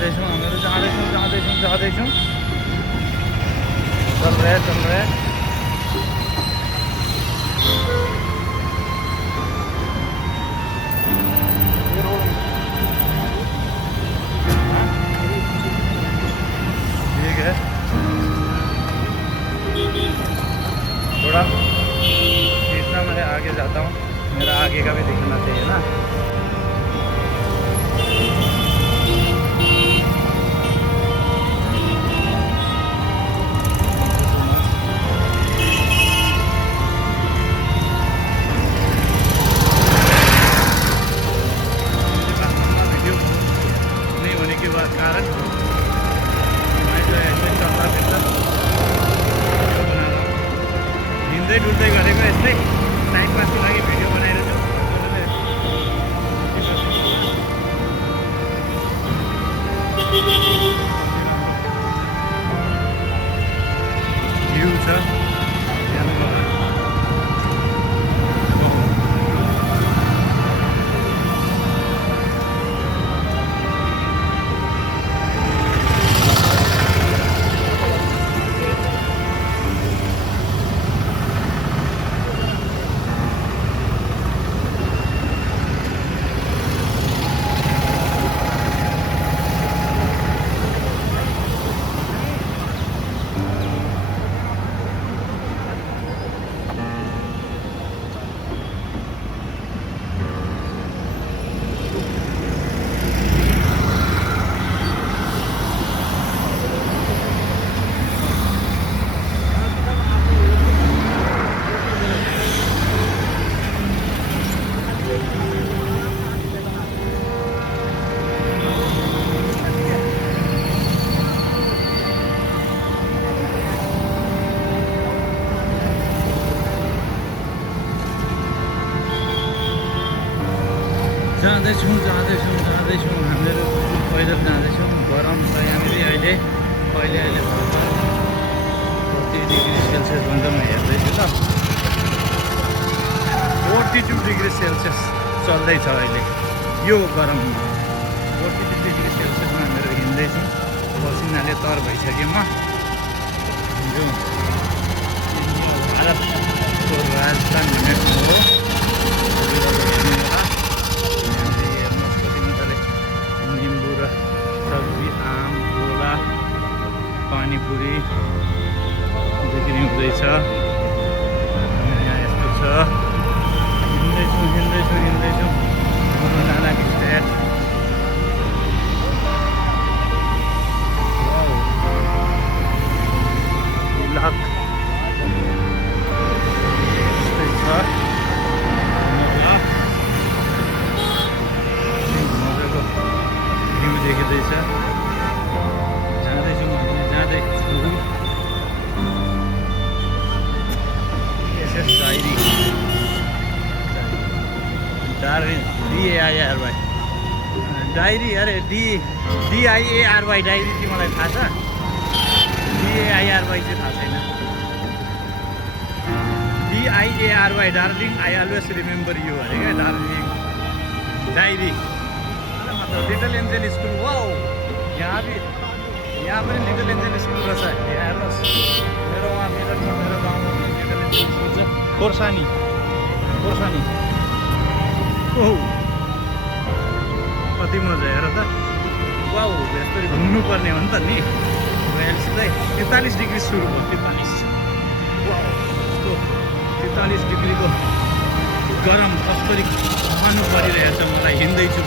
जाँदैछौँ हामीहरू जाँदैछौँ चल रहे ठीक है थोड़ा इतना मैं आगे जाता हूँ मेरा आगे का भी दिखना चाहिए ना डुल्दै गरेको यस्तै टाइम पासको लागि भिडियो बनाइरहेको भ्यू छ जाँदैछौँ हामीहरू पैदल जाँदैछौँ गरम छ यहाँनिर अहिले 40 डिग्री सेल्सियस भन्छ म हेर्दैछु त 42 डिग्री सेल्सियस चल्दैछ अहिले यो गरममा 42 डिग्री सेल्सियसमा हामीहरू हिँड्दैछौँ पसिनाले तर भइसक्यो म जो भारतको राजधानी भन्ने ठाउँ हो सब्जी आम गोला पानीपुरी बिक्री हुँदैछ यहाँ यस्तो छ हिँड्दैछौँ गुरु नानक स्ट्याट लक यस्तै छ मजाको भ्यू देखिँदैछ जाँदैछौँ हामी जाँदैछौँ एसएस डायरी DAIRY डायरी अरे DIARY डायरी चाहिँ मलाई थाहा छ DAIRY चाहिँ थाहा छैन DIARY darling I always remember you अरे क्या Darjeeling diary little angel school wow यहाँ पनि लिटल एन्जल स्कुल रहेछ यहाँ हेर्नुहोस् मेरो मिररमा मेरो गाउँमा पनि लिटल एन्जल स्कुल छ खोर्सानी ओह कति मजा हेर त वाउ यसरी घुम्नुपर्ने हो नि त नि सिधै 43 डिग्री सुरु भयो 43 वाउ यस्तो 43 डिग्रीको गरम कसरी खानु परिरहेछ मलाई हिँड्दैछु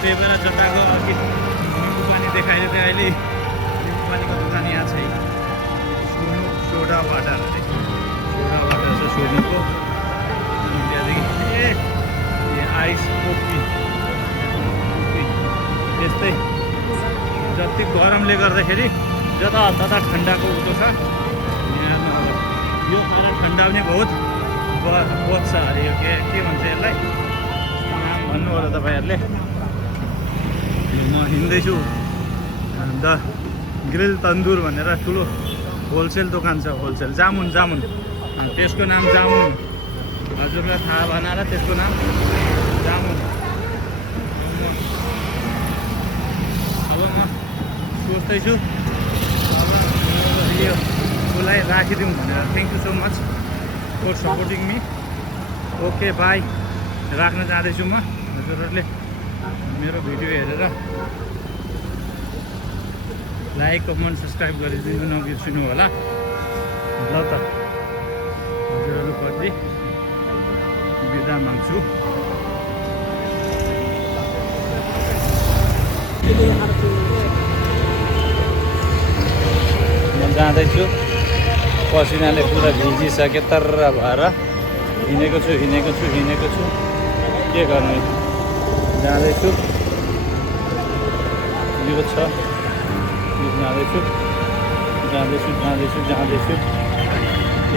त्यही भएर जग्गाको अघि निम्बु पानी देखाएर चाहिँ अहिले निम्बु पानीको दोकान यहाँ छैन सोडा वाटर छ सोड्नुको अनि त्यहाँदेखि आइस कोपी यस्तै जति गरमले गर्दाखेरि जता ठन्डाको उँधो छ यो कारण ठन्डा पनि बहुत बच्छ अरे यो के भन्छ यसलाई नाम भन्नु होला तपाईँहरूले म हिँड्दैछु द ग्रिल तन्दुर भनेर ठुलो होलसेल दोकान छ होलसेल जामुन त्यसको नाम जामुन हजुरलाई थाहा भएन र त्यसको नाम जामुन अब बस्दैछु भिडियोलाई राखिदिउँ भनेर। Thank you so much for supporting me. Okay bye. राख्न जाँदैछु म। हजुरहरूले मेरो भिडियो हेरेर लाइक कमेन्ट सब्सक्राइब गरिदिनु नबिर्सिनु होला। ल त हजुरहरूप्रति बिदा माग्छु। म जाँदैछु, पसिनाले पुरा भिजिसके तर भएर हिँडेको छु के गर्नु। जाँदैछु, यो छ, जाँदैछु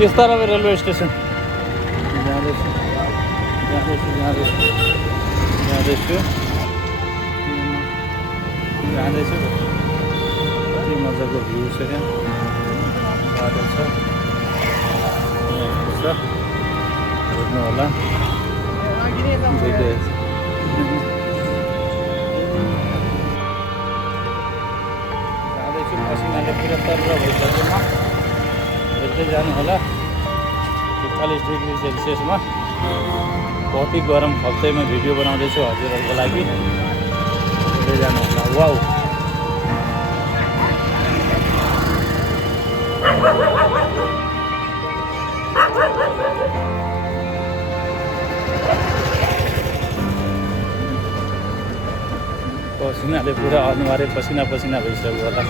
यस तरफ रेलवे स्टेसन जाँदैछु कति मजाको भ्यू छ क्या। बाटो छ, हेर्नु होला। जाँदैछु, पसिनाले पुरा तर भइसक्यो। म हेर्दै जानु होला। 43 डिग्री सेल्सियसमा कति गरम खप्दैमा भिडियो बनाउँदैछु हजुरहरूको लागि। हेर्दै जानु होला। वाउ, पसिनाले पुरा अनुहारै पसिना भइसक्यो होला।